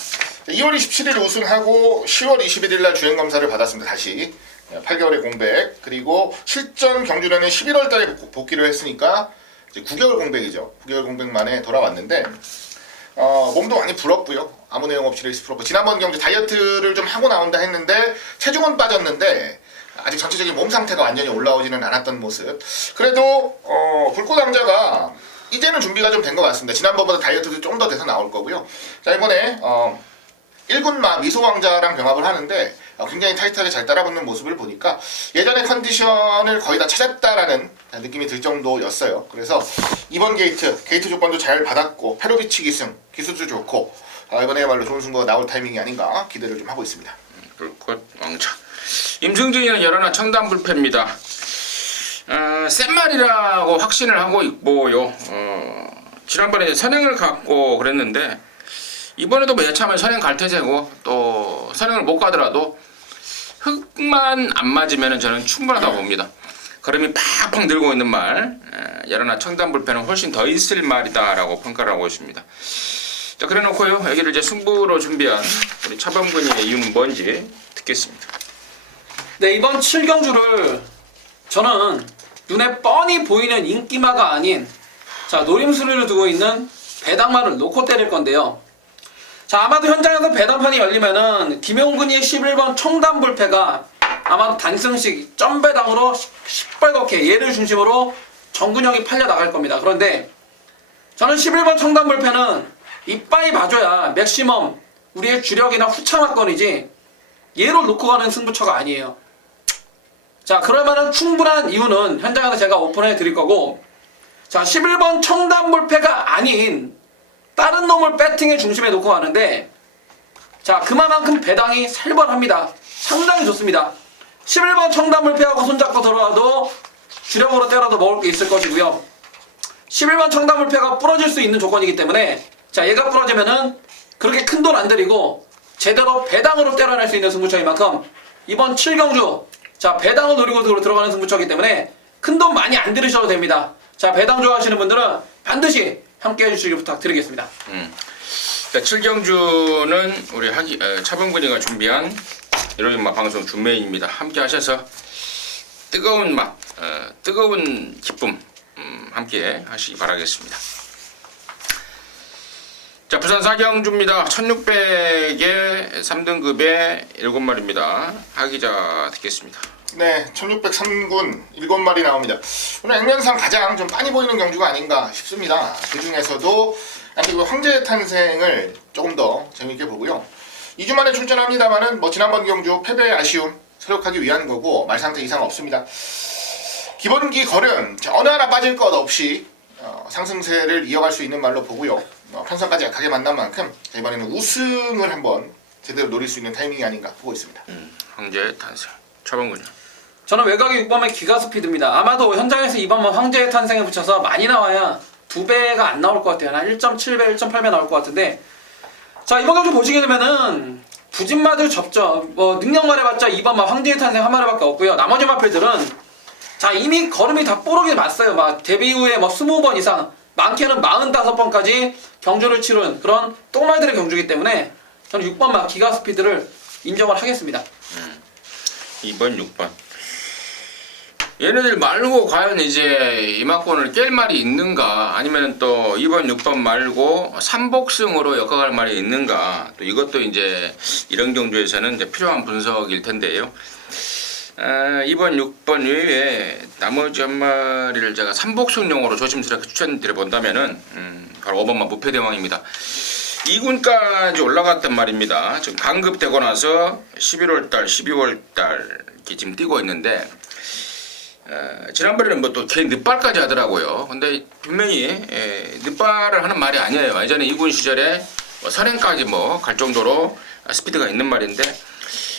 2월 27일 우승하고 10월 21일 날 주행검사를 받았습니다. 다시 8개월의 공백 그리고 실전 경주련은 11월 달에 복귀를 했으니까 이제 9개월 공백이죠. 9개월 공백 만에 돌아왔는데 몸도 많이 불었고요. 아무 내용 없이 레이스 풀었고 지난번 경주 다이어트를 좀 하고 나온다 했는데 체중은 빠졌는데 아직 전체적인 몸 상태가 완전히 올라오지는 않았던 모습. 그래도 불꽃왕자가 이제는 준비가 좀 된 것 같습니다. 지난번보다 다이어트도 좀 더 돼서 나올 거고요. 자, 이번에 1군마 미소왕자랑 병합을 하는데 굉장히 타이트하게 잘 따라붙는 모습을 보니까 예전의 컨디션을 거의 다 찾았다라는 느낌이 들 정도였어요. 그래서 이번 게이트 조건도 잘 받았고 페로비치 기승 기술도 좋고 이번에야말로 좋은 승부가 나올 타이밍이 아닌가 기대를 좀 하고 있습니다. 불꽃왕자 임승준이는 열하나 청담불패입니다. 센 말이라고 확신을 하고 있고요. 지난번에 선행을 갖고 그랬는데 이번에도 뭐 여차하면 선행 갈 태세고 또 선행을 못 가더라도 흙만 안 맞으면 저는 충분하다고 봅니다. 걸음이 팍팍 늘고 있는 말 열하나 청담불패는 훨씬 더 있을 말이다라고 평가를 하고 있습니다. 자, 그래 놓고요. 여기를 이제 승부로 준비한 우리 차범근의 이유는 뭔지 듣겠습니다. 네, 이번 7경주를 저는 눈에 뻔히 보이는 인기마가 아닌 자, 노림수를 두고 있는 배당마를 놓고 때릴 건데요. 자, 아마도 현장에서 배당판이 열리면은 김용근이의 11번 청담 불패가 아마도 단승식 점배당으로 시뻘겋게 얘를 중심으로 정근영이 팔려 나갈 겁니다. 그런데 저는 11번 청담 불패는 이빠이 봐줘야 맥시멈 우리의 주력이나 후차마건이지 얘를 놓고 가는 승부처가 아니에요. 자, 그럴 만한 충분한 이유는 현장에서 제가 오픈해 드릴 거고, 자, 11번 청담 불패가 아닌 다른 놈을 배팅의 중심에 놓고 가는데, 자, 그만큼 배당이 살벌합니다. 상당히 좋습니다. 11번 청담 불패하고 손잡고 들어와도 주력으로 때려도 먹을 게 있을 것이고요. 11번 청담 불패가 부러질 수 있는 조건이기 때문에, 자, 얘가 부러지면은 그렇게 큰 돈 안 들이고 제대로 배당으로 때려낼 수 있는 승부처인 만큼 이번 7경주, 자, 배당을 노리고 들어가는 승부처이기 때문에 큰 돈 많이 안 들이셔도 됩니다. 자, 배당 좋아하시는 분들은 반드시 함께 해주시길 부탁드리겠습니다. 자, 7경주는 우리 차범근이가 준비한 이런 방송 준메인입니다. 함께 하셔서 뜨거운 맛, 뜨거운 기쁨 함께 하시기 바라겠습니다. 자, 부산 4경주입니다. 1600에 3등급에 7마리입니다. 하기자 듣겠습니다. 네, 1603군 7마리 나옵니다. 오늘 액면상 가장 좀 빤히 보이는 경주가 아닌가 싶습니다. 그 중에서도 황제의 탄생을 조금 더 재밌게 보고요. 2주 만에 출전합니다만은 뭐 지난번 경주 패배의 아쉬움 서력하기 위한 거고 말 상태 이상 없습니다. 기본기 걸음 어느 하나 빠질 것 없이 상승세를 이어갈 수 있는 말로 보고요. 편성까지 약하게 만난 만큼 이번에는 우승을 한번 제대로 노릴 수 있는 타이밍이 아닌가 보고 있습니다. 황제의 탄생 차범근이요. 저는 외곽이 6번의 기가스피드입니다. 아마도 현장에서 2번만 황제의 탄생에 붙여서 많이 나와야 2배가 안 나올 것 같아요. 한 1.7배, 1.8배 나올 것 같은데, 자, 이번 경주 보시게 되면은 부진마들 접죠. 뭐 능력만 해봤자 2번만 황제의 탄생 한 마리밖에 없고요. 나머지 마필들은 자, 이미 걸음이 다 뽀록이 맞어요. 막 데뷔 이후에 뭐 20번 이상, 많게는 45번까지 경주를 치른 그런 똥말들의 경주이기 때문에 저는 6번만 기가스피드를 인정을 하겠습니다. 2번, 6번. 얘네들 말고 과연 이제 이마권을 깰 말이 있는가, 아니면 또 2번, 6번 말고 3복승으로 엮어갈 말이 있는가, 또 이것도 이제 이런 경주에서는 이제 필요한 분석일 텐데요. 2번, 6번 외에 나머지 한 마리를 제가 3복승용으로 조심스럽게 추천드려 본다면은 바로 5번만 무패대왕입니다. 2군까지 올라갔단 말입니다. 지금 강급되고 나서 11월달, 12월달 이렇게 지금 뛰고 있는데, 지난번에는 뭐 또 걔 늦발까지 하더라고요. 근데 분명히 늦발을 하는 말이 아니에요. 예전에 2군 시절에 뭐 선행까지 뭐 갈 정도로 스피드가 있는 말인데,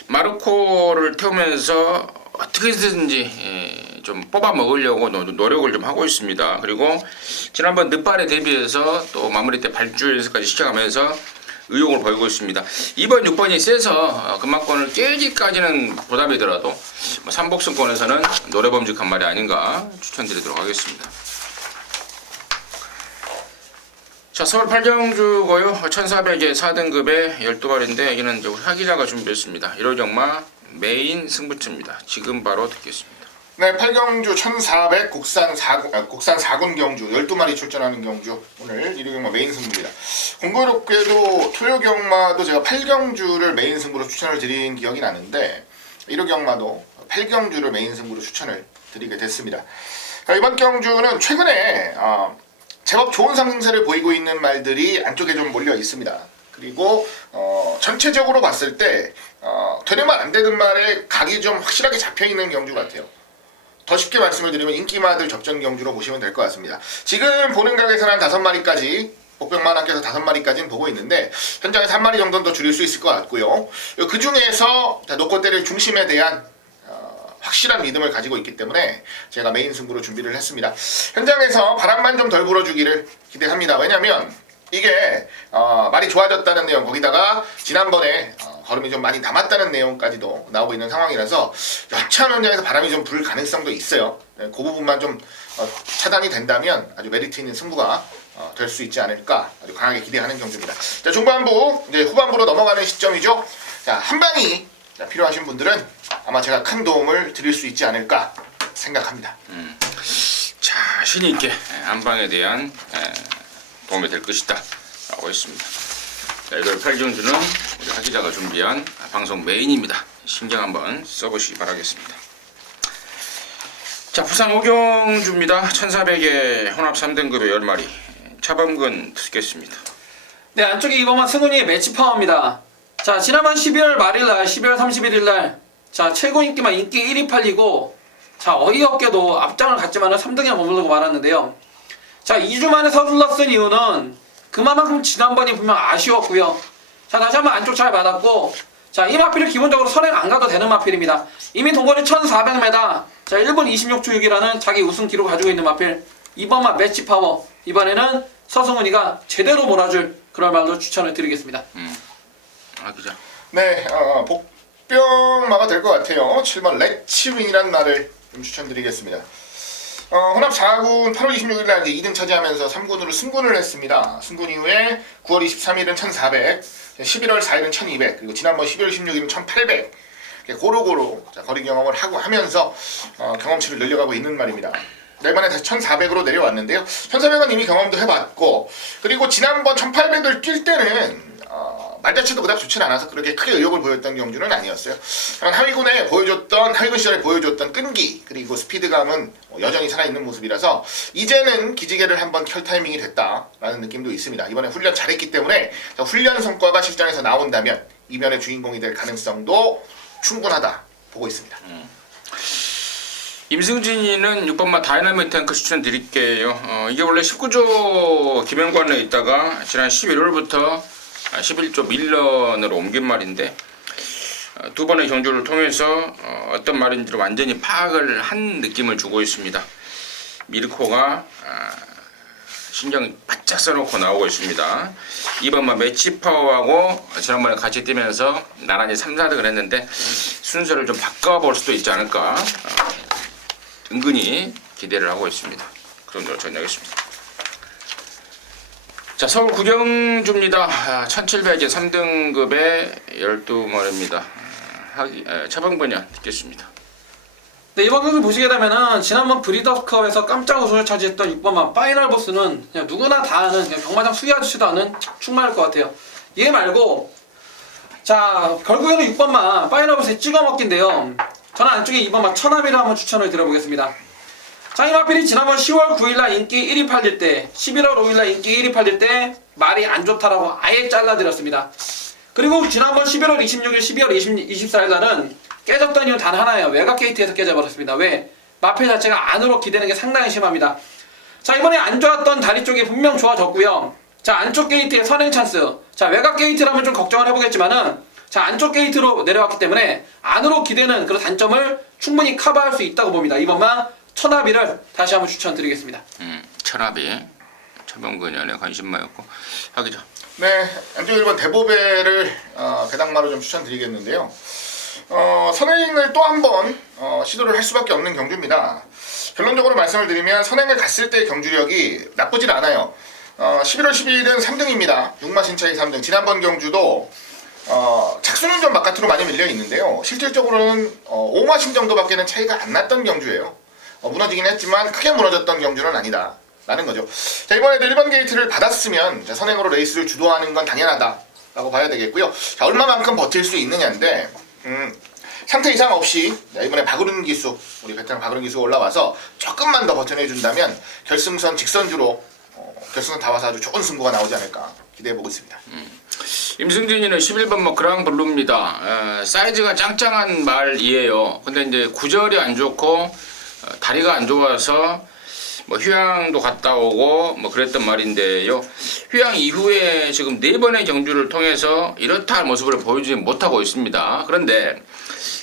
마르코를 태우면서 어떻게든지 좀 뽑아 먹으려고 노력을 좀 하고 있습니다. 그리고 지난번 늦발에 대비해서 또 마무리 때 발주에서까지 시켜가면서 의욕을 보이고 있습니다. 2번, 6번이 세서 금마권을 깨기까지는 부담이더라도 3복승권에서는 노래범직한 말이 아닌가 추천드리도록 하겠습니다. 자, 서울 8경주고요. 1400에 4등급에 12마리인데 여기는 이제 우리 하기자가 준비했습니다. 1호 경마 메인 승부처입니다. 지금 바로 듣겠습니다. 네, 8경주 1400 국산 4군 경주 12마리 출전하는 경주 오늘 1호 경마 메인 승부입니다. 공교롭게도 토요 경마도 제가 8경주를 메인 승부로 추천을 드린 기억이 나는데 1호 경마도 8경주를 메인 승부로 추천을 드리게 됐습니다. 이번 경주는 최근에 제법 좋은 상승세를 보이고 있는 말들이 안쪽에 좀 몰려 있습니다. 그리고 전체적으로 봤을 때 되는 말 안 되는 말에 각이 좀 확실하게 잡혀있는 경주 같아요. 더 쉽게 말씀을 드리면 인기마들 접전 경주로 보시면 될 것 같습니다. 지금 보는 각에서는 한 5마리까지 복병만 함께해서 5마리까지는 보고 있는데 현장에서 1마리 정도는 더 줄일 수 있을 것 같고요. 그 중에서 놓고 때릴 중심에 대한 확실한 믿음을 가지고 있기 때문에 제가 메인 승부로 준비를 했습니다. 현장에서 바람만 좀 덜 불어주기를 기대합니다. 왜냐면 이게 말이 좋아졌다는 내용, 거기다가 지난번에 걸음이 좀 많이 남았다는 내용까지도 나오고 있는 상황이라서 여차하면 현장에서 바람이 좀 불 가능성도 있어요. 그 부분만 좀 차단이 된다면 아주 메리트 있는 승부가 될 수 있지 않을까 아주 강하게 기대하는 경주입니다. 자, 중반부 이제 후반부로 넘어가는 시점이죠. 자, 한방이 필요하신 분들은 아마 제가 큰 도움을 드릴 수 있지 않을까 생각합니다. 자신 있게 한방에 대한 도움이 될 것이다 라고 했습니다. 레이더 8경주는 우리 하 기자가 준비한 방송 메인입니다. 신경 한번 써보시기 바라겠습니다. 자, 부산 오경주입니다. 1400에 혼합 3등급의 10마리 차범근 듣겠습니다. 네, 안쪽에 이번만 승훈이의 매치 파워입니다. 자, 지난번 12월 말일날, 12월 31일날, 자, 최고 인기만 인기 1위 팔리고, 자, 어이없게도 앞장을 갔지만은 3등에 머무르고 말았는데요. 자, 2주 만에 서둘러 쓴 이유는 그만큼 지난번이 분명 아쉬웠고요. 자, 다시 한번 안쪽 잘 받았고, 자, 이 마필은 기본적으로 선행 안 가도 되는 마필입니다. 이미 동거리 1400m, 자, 1분 26초 6이라는 자기 우승 기록을 가지고 있는 마필. 이번만 매치 파워, 이번에는 서승훈이가 제대로 몰아줄 그런 말로 추천을 드리겠습니다. 하 기자. 네, 복병마가 될 것 같아요. 7번 레치윙이라는 말을 좀 추천드리겠습니다. 혼합 4군 8월 26일날 2등 차지하면서 3군으로 승군을 했습니다. 승군 이후에 9월 23일은 1400, 11월 4일은 1200, 그리고 지난번 12월 16일은 1800. 고루고루 거리 경험을 하면서 경험치를 늘려가고 있는 말입니다. 이번에 다시 1400으로 내려왔는데요. 1400은 이미 경험도 해봤고, 그리고 지난번 1800을 뛸 때는 말 자체도 그닥 좋진 않아서 그렇게 크게 의욕을 보였던 경주는 아니었어요. 하위군 시절에 보여줬던 끈기 그리고 스피드감은 여전히 살아있는 모습이라서 이제는 기지개를 한번 켤 타이밍이 됐다라는 느낌도 있습니다. 이번에 훈련 잘했기 때문에 훈련 성과가 실전에서 나온다면 이변의 주인공이 될 가능성도 충분하다 보고 있습니다. 임승진이는 6번마 다이나믹 탱크 추천드릴게요. 이게 원래 19조 김영관에 있다가 지난 11월부터 11조 밀런으로 옮긴 말인데, 두 번의 경주를 통해서 어떤 말인지를 완전히 파악을 한 느낌을 주고 있습니다. 미르코가 신경 바짝 써놓고 나오고 있습니다. 2번마 매치 파워하고 지난번에 같이 뛰면서 나란히 3, 4등을 했는데 순서를 좀 바꿔볼 수도 있지 않을까, 은근히 기대를 하고 있습니다. 그 정도로 전하겠습니다. 자, 서울 구경주입니다. 1700에 3등급의 12마리입니다. 차범근이 듣겠습니다. 네, 이번 경기 보시게 되면은 지난번 브리더스컵에서 깜짝 우승을 차지했던 6번만 파이널 보스는 그냥 누구나 다 아는 그냥 경마장 수리하지도 않은 충만할 것 같아요. 얘 말고, 자, 결국에는 6번만 파이널 보스에 찍어 먹긴데요. 저는 안쪽에 2번만 천하비를 한번 추천을 드려보겠습니다. 자, 이 마필이 지난번 10월 9일날 인기 1위 팔릴 때, 11월 5일날 인기 1위 팔릴 때 말이 안 좋다라고 아예 잘라드렸습니다. 그리고 지난번 11월 26일, 12월 24일날은 깨졌던 이유는 단 하나예요. 외곽 게이트에서 깨져버렸습니다. 왜? 마필 자체가 안으로 기대는 게 상당히 심합니다. 자, 이번에 안 좋았던 다리 쪽이 분명 좋아졌고요. 자, 안쪽 게이트의 선행 찬스. 자, 외곽 게이트라면 좀 걱정을 해보겠지만은, 자, 안쪽 게이트로 내려왔기 때문에 안으로 기대는 그런 단점을 충분히 커버할 수 있다고 봅니다. 이번만 천하비를 다시 한번 추천드리겠습니다. 천하비, 차범근연에 관심마였고. 하기자. 네, 안쪽 1번 대보배를 배당마로 좀 추천드리겠는데요. 선행을 또 한 번 시도를 할 수밖에 없는 경주입니다. 결론적으로 말씀을 드리면 선행을 갔을 때의 경주력이 나쁘진 않아요. 11월 12일은 3등입니다. 6마신 차이 3등. 지난번 경주도 착수는 좀 바깥으로 많이 밀려 있는데요. 실질적으로는 5마신 정도밖에는 차이가 안 났던 경주예요. 무너지긴 했지만 크게 무너졌던 경주는 아니다 라는 거죠. 자, 이번에도 1번 게이트를 받았으면 선행으로 레이스를 주도하는 건 당연하다 라고 봐야 되겠고요. 자, 얼마만큼 버틸 수 있느냐인데, 상태 이상 없이 이번에 박으른 기수, 우리 베테랑 박으른 기수가 올라와서 조금만 더 버텨내준다면 결승선 직선주로 결승선 다 와서 아주 좋은 승부가 나오지 않을까 기대해보고 있습니다. 임승진이는 11번 그랑블루입니다. 사이즈가 짱짱한 말이에요. 근데 이제 구절이 안 좋고 다리가 안 좋아서 휴양도 갔다 오고 그랬던 말인데요. 휴양 이후에 지금 4번의 경주를 통해서 이렇다 모습을 보여주지 못하고 있습니다. 그런데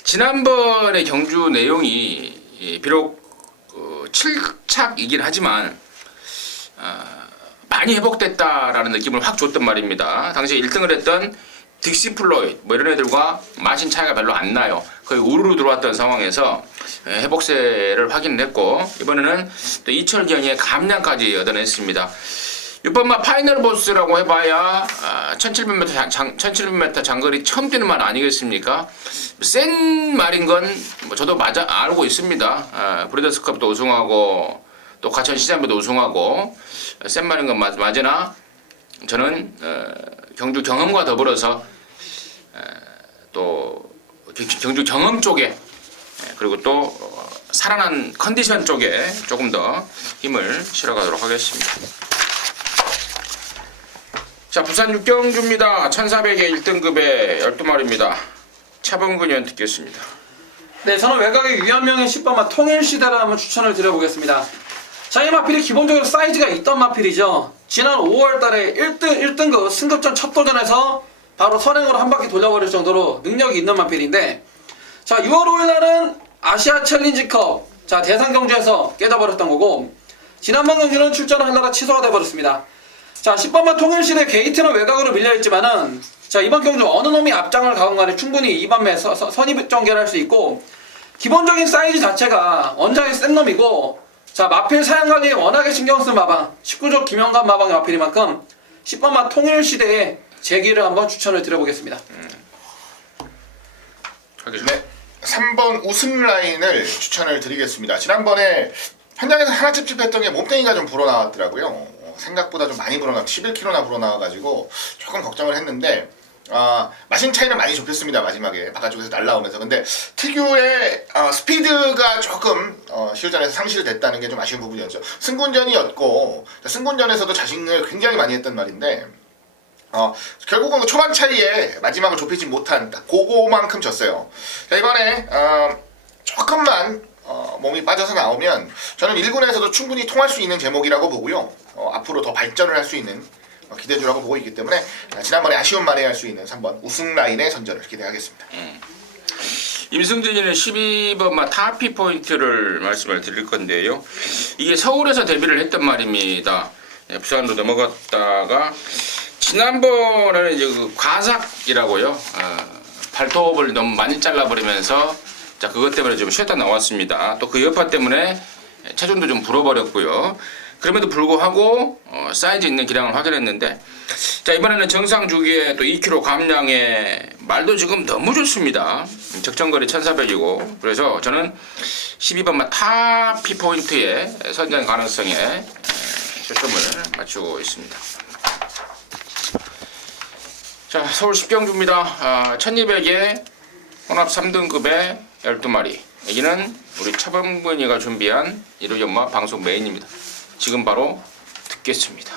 지난번의 경주 내용이 비록 7착이긴 하지만 많이 회복됐다라는 느낌을 확 줬단 말입니다. 당시 1등을 했던 딕시 플로이드 이런 애들과 마신 차이가 별로 안 나요. 거의 우르르 들어왔던 상황에서 회복세를 확인했고, 이번에는 또 이철경의 감량까지 얻어냈습니다. 6번마 파이널 보스라고 해봐야 1700m 장거리 처음 뛰는 말 아니겠습니까? 센 말인 건 저도 알고 있습니다. 브리더스컵도 우승하고 또 가천시장부도 우승하고 센 말인 건 맞으나 저는 경주 경험과 더불어서 또 경주 경험 쪽에 그리고 또 살아난 컨디션 쪽에 조금 더 힘을 실어가도록 하겠습니다. 자, 부산 육경주입니다. 1400에 1등급에 12마리입니다. 차범근 의원 듣겠습니다. 네, 저는 외곽의 유한명의 10번마 통일시대를 한번 추천을 드려보겠습니다. 자, 이 마필이 기본적으로 사이즈가 있던 마필이죠. 지난 5월달에 1등급 승급전 첫 도전에서 바로 선행으로 한 바퀴 돌려버릴 정도로 능력이 있는 마필인데, 자, 6월 5일날은 아시아 챌린지컵 대상 경주에서 깨져버렸던 거고, 지난번 경주는 출전을 하려다 취소가 돼버렸습니다. 자, 10번마 통일시대 게이트는 외곽으로 밀려있지만은, 자, 이번 경주 어느 놈이 앞장을 가건 간에 충분히 2번매 선입 전개를 할 수 있고, 기본적인 사이즈 자체가 원장이 센 놈이고, 자, 마필 사양 관리에 워낙에 신경 쓴 마방, 19조 김영관 마방의 마필인 만큼 10번마 통일시대에 제기를 한번 추천을 드려보겠습니다. 네, 3번 우승 라인을 추천을 드리겠습니다. 지난번에 현장에서 하나 찝찝했던 게 몸뚱이가 좀 불어나왔더라고요. 생각보다 좀 많이 불어나 11kg나 불어나와가지고 조금 걱정을 했는데 마신 차이는 많이 좁혔습니다. 마지막에 바깥쪽에서 날라오면서. 근데 특유의 스피드가 조금 시우전에서 상실됐다는 게 좀 아쉬운 부분이었죠. 승군전이었고 승군전에서도 자신을 굉장히 많이 했던 말인데 결국은 초반 차이에 마지막을 좁히지 못한 그거만큼 졌어요. 자, 이번에 조금만 몸이 빠져서 나오면 저는 1군에서도 충분히 통할 수 있는 제목이라고 보고요. 앞으로 더 발전을 할 수 있는 기대주라고 보고 있기 때문에 지난번에 아쉬운 말에 할 수 있는 3번 우승 라인의 선전을 기대하겠습니다. 임승진이는 12번마 타피 포인트를 말씀을 드릴 건데요. 이게 서울에서 데뷔를 했던 말입니다. 부산으로 넘어갔다가 지난번에는 이제 그 과삭이라고요. 발톱을 너무 많이 잘라버리면서 자, 그것 때문에 좀 쉬었다 나왔습니다. 또 그 여파 때문에 체중도 좀 불어버렸고요. 그럼에도 불구하고 사이즈 있는 기량을 확인했는데, 자, 이번에는 정상 주기에 또 2kg 감량에 말도 지금 너무 좋습니다. 적정거리 1400이고, 그래서 저는 12번마 타피 포인트의 선전 가능성에 초점을 맞추고 있습니다. 자, 서울 10경주입니다. 1200에 혼합 3등급에 12마리. 여기는 우리 차범근이가 준비한 일요연마 방송 메인입니다. 지금 바로 듣겠습니다.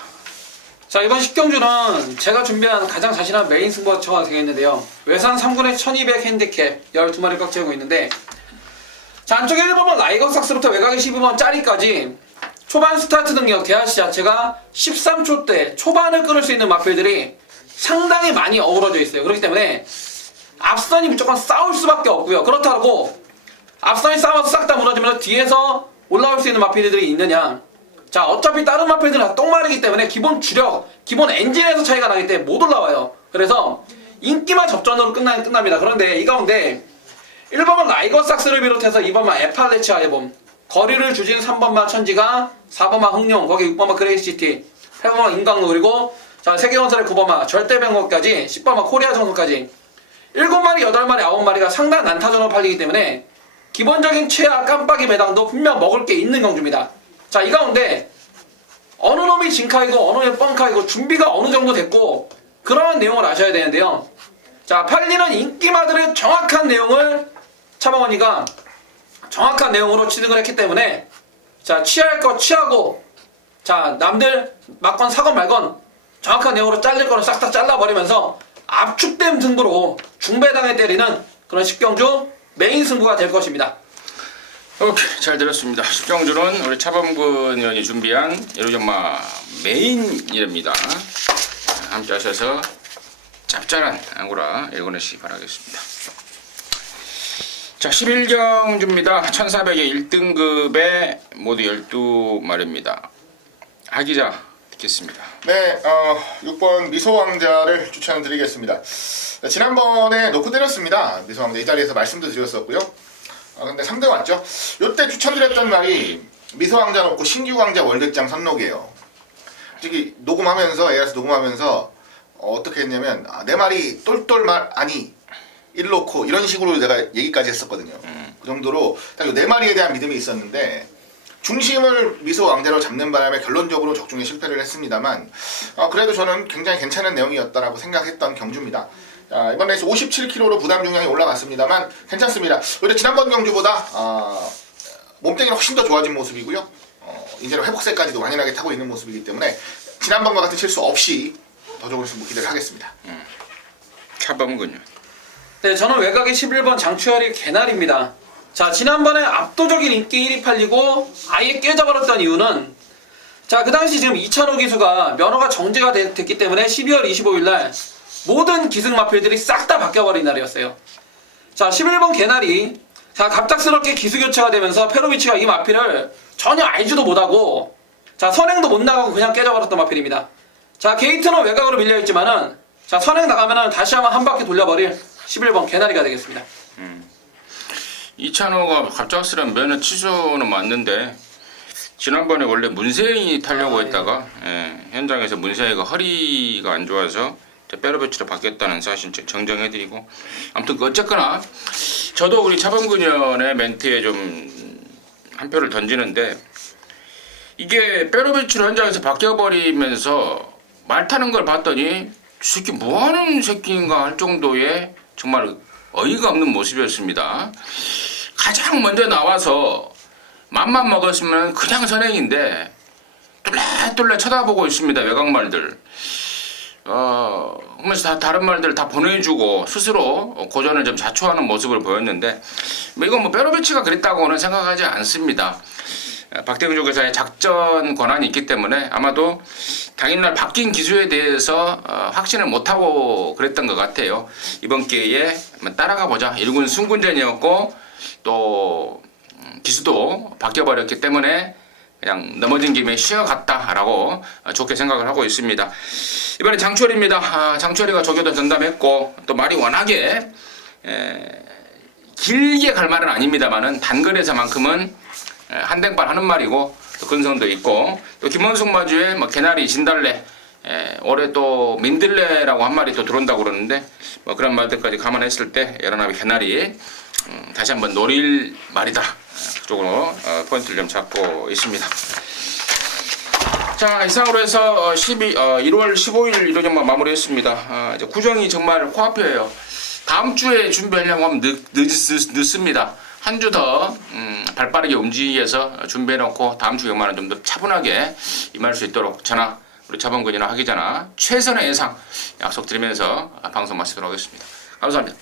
자, 이번 10경주는 제가 준비한 가장 자신한 메인 승부처가 되겠는데요. 외산 3군의 1200 핸디캡 12마리 꽉 채우고 있는데, 자, 안쪽에 1번은 라이거삭스부터 외곽에 12번 짜리까지 초반 스타트 능력 대하시 자체가 13초대 초반을 끊을 수 있는 마필들이 상당히 많이 어우러져 있어요. 그렇기 때문에 앞선이 무조건 싸울 수밖에 없고요. 그렇다고 앞선이 싸워서 싹 다 무너지면 뒤에서 올라올 수 있는 마필들이 있느냐. 자, 어차피 다른 마필들은 다 똥마르기 때문에 기본 주력, 기본 엔진에서 차이가 나기 때문에 못 올라와요. 그래서 인기만 접전으로 끝납니다. 그런데 이 가운데 1번만 라이거삭스를 비롯해서 2번만 에팔레치아 해봄, 거리를 주진 3번만 천지가, 4번만 흥룡, 거기 6번만 그레이시티, 8번만 인강로, 그리고 자, 세계건설의 9번만 절대병호까지, 10번만 코리아 정수까지 7마리, 8마리, 9마리가 상당한 난타전으로 팔리기 때문에 기본적인 최하 깜빡이 배당도 분명 먹을 게 있는 경주입니다. 자, 이 가운데 어느 놈이 진카이고 어느 놈이 뻥카이고 준비가 어느 정도 됐고 그러한 내용을 아셔야 되는데요. 자, 팔리는 인기마들의 정확한 내용을 차범원이가 정확한 내용으로 취득을 했기 때문에 자, 취할 거 취하고 자, 남들 맞건 사건 말건 정확한 내용으로 잘릴 거는 싹 다 잘라버리면서 압축된 승부로 중배당에 때리는 그런 10경주 메인 승부가 될 것입니다. 오케이, 잘 들었습니다. 10경주는 우리 차범근 의원이 준비한 일요연마 메인입니다. 함께 하셔서 짭짤한 앙구라 읽어내시기 바라겠습니다. 자, 11경주입니다. 1400에 1등급에 모두 12마리입니다. 하기자 듣겠습니다. 네, 6번 미소왕자를 추천드리겠습니다. 지난번에 놓고 때렸습니다. 미소왕자 이 자리에서 말씀도 드렸었고요. 근데 3등 왔죠. 요때 추천드렸던 말이 미소왕자 놓고 신규왕자 월드장 선록이에요. 솔직히 녹음하면서 AS 녹음하면서 어떻게 했냐면 내 말이 똘똘 말 아니 일놓고 이런 식으로 내가 얘기까지 했었거든요. 그 정도로 딱 내 말에 대한 믿음이 있었는데 중심을 미소 왕대로 잡는 바람에 결론적으로 적중에 실패를 했습니다만 그래도 저는 굉장히 괜찮은 내용이었다라고 생각했던 경주입니다. 이번 레이스 57kg로 부담 중량이 올라갔습니다만 괜찮습니다. 오히려 지난번 경주보다 몸뚱이는 훨씬 더 좋아진 모습이고요. 이제는 회복세까지도 완연하게 타고 있는 모습이기 때문에 지난번과 같은 실수 없이 더 좋은 승부 기대를 하겠습니다. 차범근요. 네, 저는 외곽의 11번 장추열이 개나리입니다. 자, 지난번에 압도적인 인기 1위 팔리고 아예 깨져버렸던 이유는 자, 그 당시 지금 이찬호 기수가 면허가 정지가 됐기 때문에 12월 25일 날 모든 기승 마필들이 싹 다 바뀌어버린 날이었어요. 자, 11번 개나리. 자, 갑작스럽게 기수 교체가 되면서 페로비치가 이 마필을 전혀 알지도 못하고 자, 선행도 못 나가고 그냥 깨져버렸던 마필입니다. 자, 게이트는 외곽으로 밀려있지만은 자, 선행 나가면은 다시 한번 한 바퀴 돌려버릴 11번 개나리가 되겠습니다. 이찬호가 갑작스런 면허 취소는 맞는데 지난번에 원래 문세인이 타려고 했다가 현장에서 문세인이가 허리가 안 좋아서 페로비치로 바뀌었다는 사실 정정해드리고 아무튼 어쨌거나 저도 우리 차범근현의 멘트에 좀 한 표를 던지는데 이게 페로비치로 현장에서 바뀌어버리면서 말 타는 걸 봤더니 이 새끼 뭐하는 새끼인가 할 정도의 정말 어이가 없는 모습이었습니다. 가장 먼저 나와서 맘만 먹었으면 그냥 선행인데 뚫레뚫레 쳐다보고 있습니다. 외곽말들. 그러면서 다 다른 말들 다 보내주고 스스로 고전을 좀 자초하는 모습을 보였는데 이건 뭐 페로비치가 그랬다고는 생각하지 않습니다. 박대근 교사의 작전 권한이 있기 때문에 아마도 당일날 바뀐 기수에 대해서 확신을 못하고 그랬던 것 같아요. 이번 기회에 한번 따라가 보자. 1군 승군전이었고 또 기수도 바뀌어버렸기 때문에 그냥 넘어진 김에 쉬어갔다라고 좋게 생각을 하고 있습니다. 이번엔 장철입니다. 장철이가 조교도 전담했고 또 말이 워낙에 길게 갈 말은 아닙니다만은 단거리에서만큼은 한댕발 하는 말이고 또 근성도 있고 또 김원숙 마주에 뭐 개나리 진달래 올해 또 민들레라고 한 말이 또 들어온다고 그러는데 뭐 그런 말들까지 감안했을 때 여러나비 개나리 다시 한번 노릴 말이다. 그쪽으로 포인트를 좀 잡고 있습니다. 자, 이상으로 해서 1월 15일 일요일만 마무리했습니다. 이제 구정이 정말 코앞이에요. 다음 주에 준비하려고 하면 늦습니다. 한 주 더 발빠르게 움직여서 준비해놓고 다음 주 경마는 좀 더 차분하게 임할 수 있도록 저나 우리 차범근이나 하기자나 최선의 예상 약속드리면서 방송 마치도록 하겠습니다. 감사합니다.